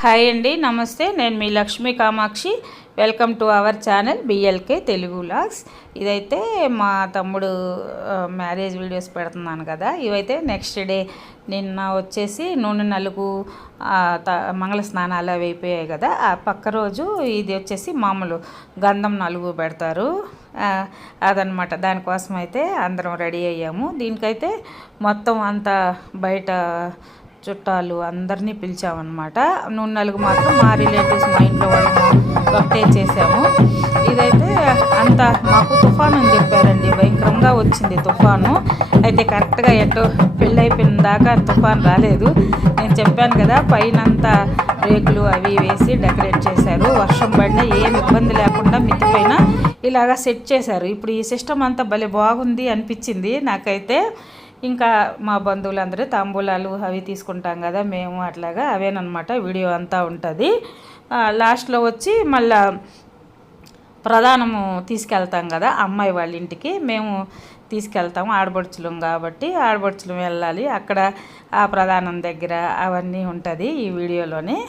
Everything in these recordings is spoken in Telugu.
హాయ్ అండి, నమస్తే. నేను మీ Lakshmi Kamakshi. Welcome to our channel BLK Telugu vlogs. ఇదైతే మా తమ్ముడు మ్యారేజ్ వీడియోస్ పెడుతున్నాను కదా. ఇవైతే నెక్స్ట్ డే నిన్న వచ్చేసి నూనె నలుగు మంగళ స్నానాలు అవి అయిపోయాయి కదా. ఆ పక్క రోజు ఇది వచ్చేసి మామూలు గంధం నలుగు పెడతారు అదనమాట. దానికోసం అయితే అందరం రెడీ అయ్యాము. దీనికైతే మొత్తం అంతా బయట చుట్టాలు అందరినీ పిలిచామన్నమాట. నూనె నలుగు మాత్రం మా రిలేటివ్స్, మా ఇంట్లో వాళ్ళు ఒకటే చేసాము. ఇదైతే అంతా మాకు తుఫాను అని చెప్పారండి. భయంకరంగా వచ్చింది తుఫాను. అయితే కరెక్ట్గా ఎటో పెళ్ళి అయిపోయిన దాకా తుఫాను రాలేదు. నేను చెప్పాను కదా, పైనంతా రేకులు అవి వేసి డెకరేట్ చేశారు. వర్షం పడినా ఏం ఇబ్బంది లేకుండా మిద్ది పైన ఇలాగా సెట్ చేశారు. ఇప్పుడు ఈ సిస్టమ్ అంతా భలే బాగుంది అనిపించింది నాకైతే. ఇంకా మా బంధువులందరూ తాంబూలాలు అవి తీసుకుంటాం కదా, మేము అట్లాగా అవేనమాట. వీడియో అంతా ఉంటుంది. లాస్ట్లో వచ్చి మళ్ళా ప్రధానము తీసుకెళ్తాం కదా అమ్మాయి వాళ్ళ ఇంటికి. మేము తీసుకెళ్తాము, ఆడబడుచులం కాబట్టి ఆడబడుచులం వెళ్ళాలి. అక్కడ ఆ ప్రధానం దగ్గర అవన్నీ ఉంటుంది ఈ వీడియోలోని.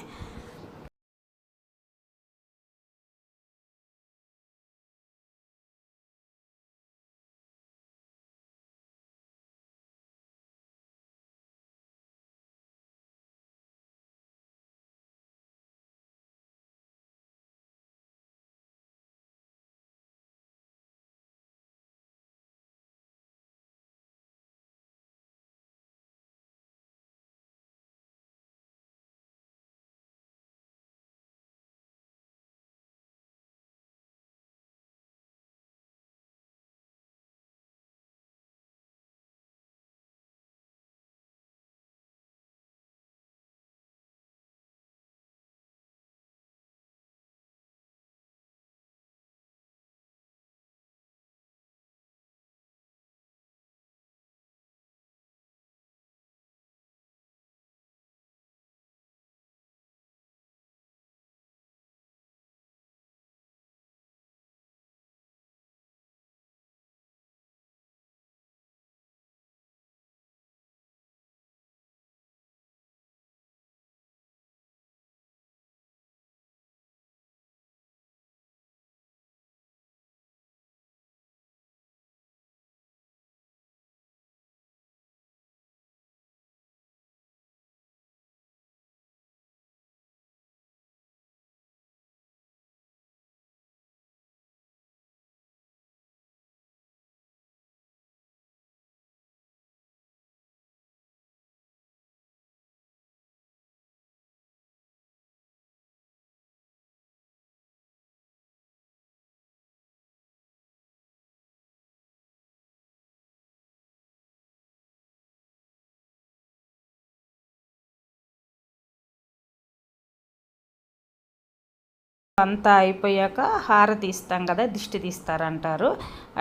అంతా అయిపోయాక హారతి ఇస్తాం కదా, దిష్టి తీస్తారంటారు.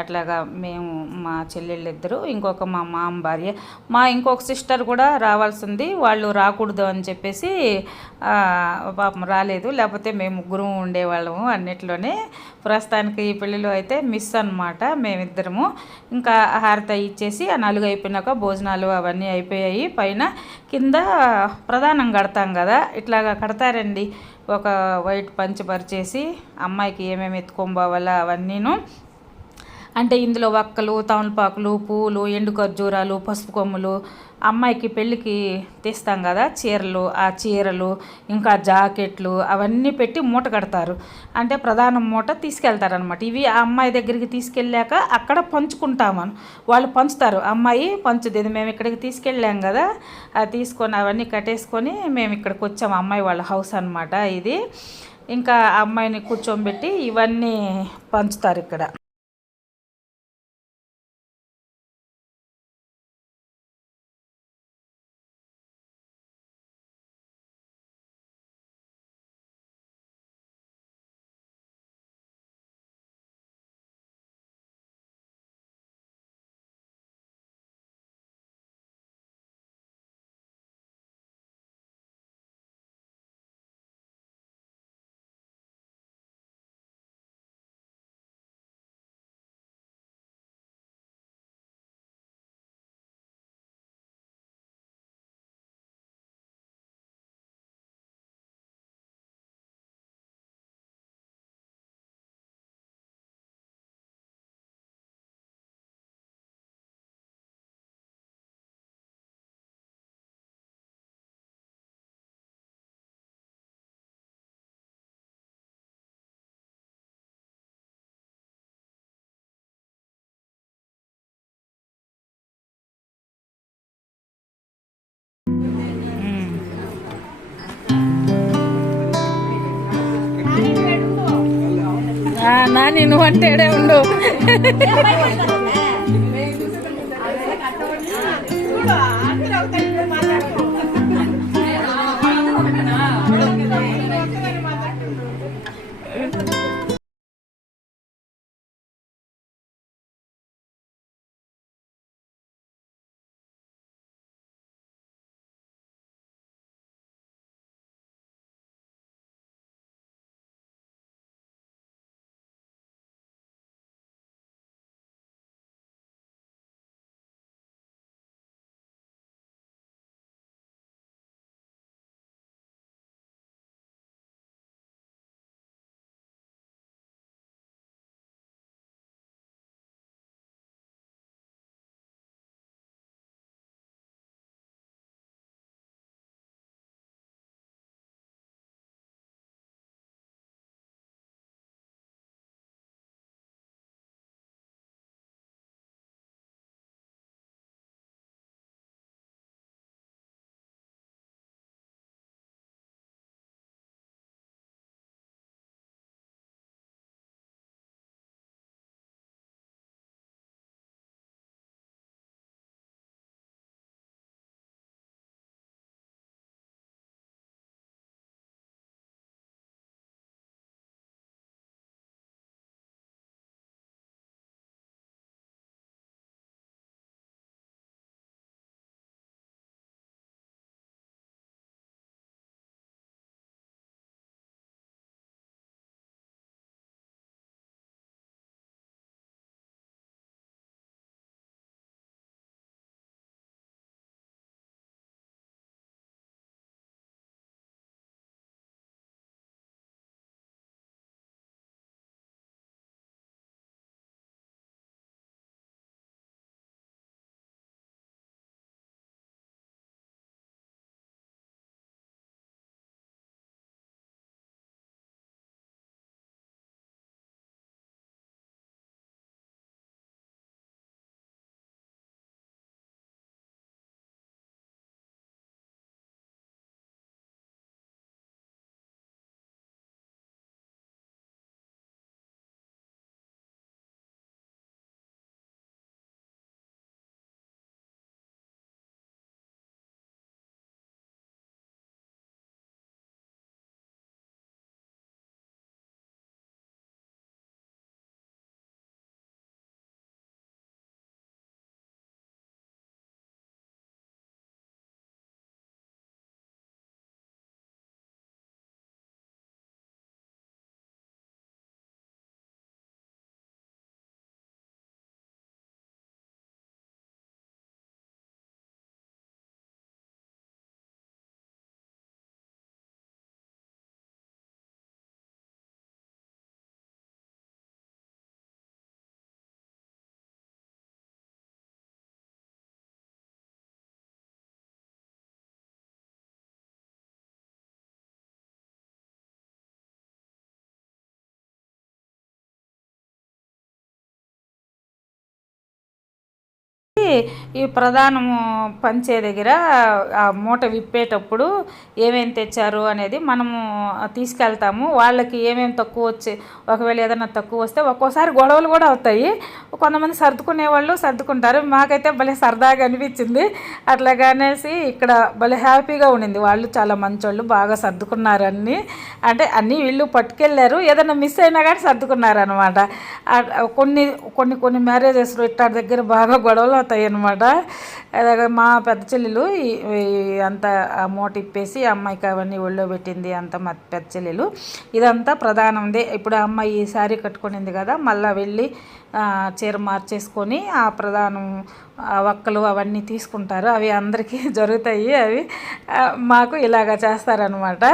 అట్లాగా మేము, మా చెల్లెళ్ళిద్దరు, ఇంకొక మా మామ భార్య, మా ఇంకొక సిస్టర్ కూడా రావాల్సింది. వాళ్ళు రాకూడదు అని చెప్పేసి పాపం రాలేదు. లేకపోతే మేము ముగ్గురం ఉండేవాళ్ళము అన్నిట్లోనే. ప్రస్తుతానికి ఈ పెళ్ళిలో అయితే మిస్ అనమాట మేమిద్దరము. ఇంకా హారతి ఇచ్చేసి ఆ నలుగు అయిపోయినాక భోజనాలు అవన్నీ అయిపోయాయి. పైన కింద ప్రధానం కడతాం కదా, ఇట్లాగా కడతారండి. ఒక వైట్ పంచ పరిచేసి అమ్మాయికి ఏమేమి ఎత్తుకోబోవాలా అవన్నీను. అంటే ఇందులో వక్కలు, తమలపాకులు, పూలు, ఎండు ఖర్జూరాలు, పసుపు కొమ్ములు, అమ్మాయికి పెళ్ళికి తీస్తాం కదా చీరలు, ఆ చీరలు, ఇంకా జాకెట్లు అవన్నీ పెట్టి మూట కడతారు. అంటే ప్రధాన మూట తీసుకెళ్తారనమాట. ఇవి ఆ అమ్మాయి దగ్గరికి తీసుకెళ్ళాక అక్కడ పంచుకుంటామని వాళ్ళు పంచుతారు. అమ్మాయి పంచుది. మేము ఇక్కడికి తీసుకెళ్ళాం కదా, అది తీసుకొని అవన్నీ కట్టేసుకొని మేము ఇక్కడికి వచ్చాము. అమ్మాయి వాళ్ళ హౌస్ అనమాట ఇది. ఇంకా అమ్మాయిని కూర్చోబెట్టి ఇవన్నీ పంచుతారు ఇక్కడ. రాని నువ్వు అంటేడే ఉండు. ఈ ప్రధానము పంచే దగ్గర ఆ మూట విప్పేటప్పుడు ఏమేమి తెచ్చారు అనేది మనము తీసుకెళ్తాము. వాళ్ళకి ఏమేమి తక్కువ వచ్చి ఒకవేళ ఏదైనా తక్కువ వస్తే ఒక్కోసారి గొడవలు కూడా అవుతాయి. కొంతమంది సర్దుకునే వాళ్ళు సర్దుకుంటారు. మాకైతే భలే సరదాగా అనిపించింది. అట్లాగనేసి ఇక్కడ భలే హ్యాపీగా ఉండింది. వాళ్ళు చాలా మంచోళ్ళు, బాగా సర్దుకున్నారు అన్నీ. అంటే అన్నీ వీళ్ళు పట్టుకెళ్ళారు, ఏదైనా మిస్ అయినా కానీ సర్దుకున్నారు అనమాట. కొన్ని కొన్ని కొన్ని మ్యారేజెస్లో ఇట్టాడి దగ్గర బాగా గొడవలు అవుతాయి అన్నమాట. అలాగే మా పెద్ద చెల్లెలు అంత ఆ మూట ఇప్పేసి అమ్మాయికి అవన్నీ ఒళ్ళో పెట్టింది. అంత మా పెద్ద చెల్లెలు ఇదంతా ప్రధానందే. ఇప్పుడు ఆ అమ్మాయి ఈ శారీ కట్టుకునింది కదా, మళ్ళీ వెళ్ళి చీర మార్చేసుకొని ఆ ప్రధానం వక్కలు అవన్నీ తీసుకుంటారు. అవి అందరికీ జరుగుతాయి. అవి మాకు ఇలాగ చేస్తారనమాట.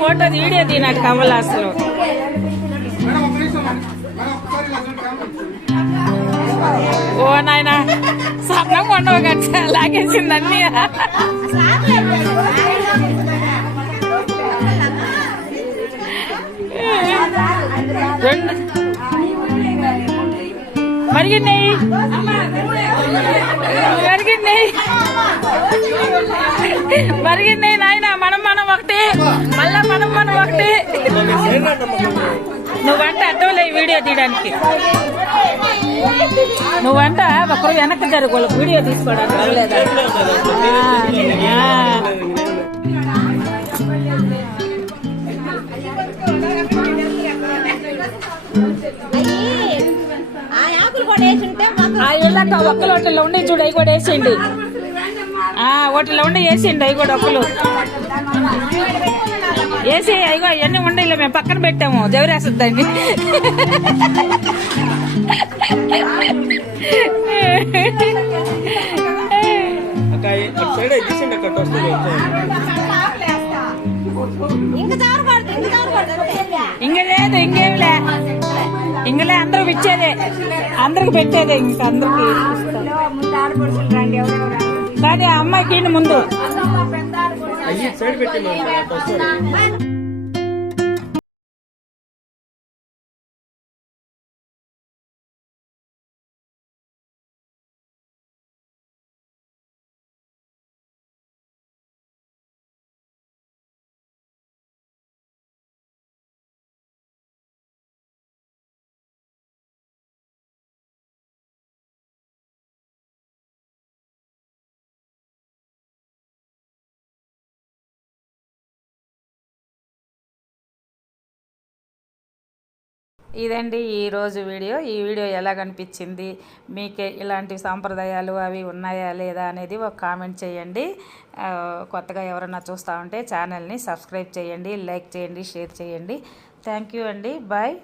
ఫోటో వీడియో తీనట్టు కవ్వాలి అసలు. ఓ నాయన సన్నం ఉండవు గట్ట లాగేసింది అన్నీ. రెండు మరిగినాయి మరిగినాయి నాయన. మనం ఒకటి మళ్ళా మనం ఒకటి. నువ్వంట అడ్డోలే వీడియో తీయడానికి. నువ్వంట ఒకరు వెనక్కి జరుగు వీడియో తీసుకోవడానికి. ఇళ్ళక ఒక్కలు హోటల్లో ఉండి చూడు, అవి కూడా వేసేయండి. హోటల్లో ఉండి వేసేయండి అవి కూడా ఒక్కలు వేసి. అయ్యో అవన్నీ ఉండే మేము పక్కన పెట్టాము జవరేస్తుందండి. ఇంక లేదు ఇంకేమిలే, ఇంకలే అందరూ ఇచ్చేదే, అందరికి పెట్టేదే. ఇంకా అందరికి కానీ ఆ అమ్మాయికి ముందు ఇదండి ఈరోజు వీడియో. ఈ వీడియో ఎలా కనిపించింది, మీకే ఇలాంటి సాంప్రదాయాలు అవి ఉన్నాయా లేదా అనేది ఒక కామెంట్ చేయండి. కొత్తగా ఎవరన్నా చూస్తూ ఉంటే ఛానల్ని సబ్స్క్రైబ్ చేయండి, లైక్ చేయండి, షేర్ చేయండి. థ్యాంక్ యూ అండి. బాయ్.